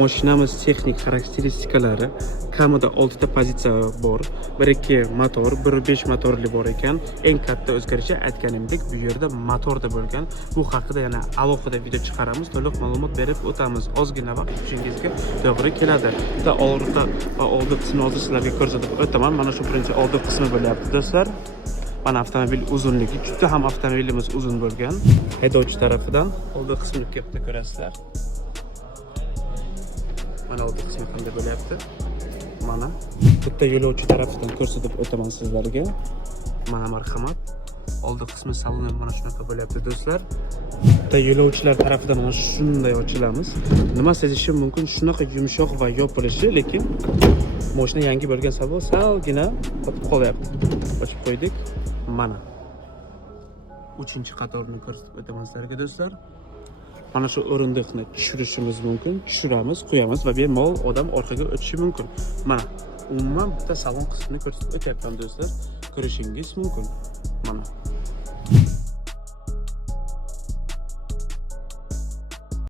Mashinamiz texnik xarakteristikalari kamida 6 ta pozitsiya bor. 1.2 motor, 1.5 motorli bor ekan. Eng katta o'zgarishi aytganimdek, bu yerda motorda bo'lgan. Bu haqida yana alohida video chiqaramiz, to'liq ma'lumot berib o'tamiz. Ozgina vaqt ishingizga to'g'ri keladi. Bitta orqa va oldi qismini hozir sizlarga ko'rsatib o'taman. Mana shu birinchi oldi qismi bo'lyapti, do'stlar. Mana avtomobil uzunligi, juda ham avtomobilimiz uzun bo'lgan. Haydovchi tarafidan oldi qismini kelib ko'rasizlar. Mana oldi qismi qanday bo'lyapti. Mana bitta yo'lovchi tarafidan ko'rsatib o'taman sizlarga. Mana marhamat. Oldi qismi saloni mana shunaqa bo'lyapti, do'stlar. Bitta yo'lovchilar tarafidan mana shunday ochilamiz. Nima sezishim mumkin, shunaqa yumshoq va yopilishi, lekin mashina yangi bo'lgan sabab salgina qotib qolyapti. Ochib qo'ydik. Mana 3-qatorni ko'rsatib o'taman sizlarga, do'stlar. Mana shu o'rindiqni tushirishimiz mumkin, tushiramiz, qo'yamiz va bemalol odam orqaga o'tishi mumkin. Mana umuman bitta salon qismini ko'rsatib o'tyapman, do'stlar. Ko'rishingiz mumkin. Mana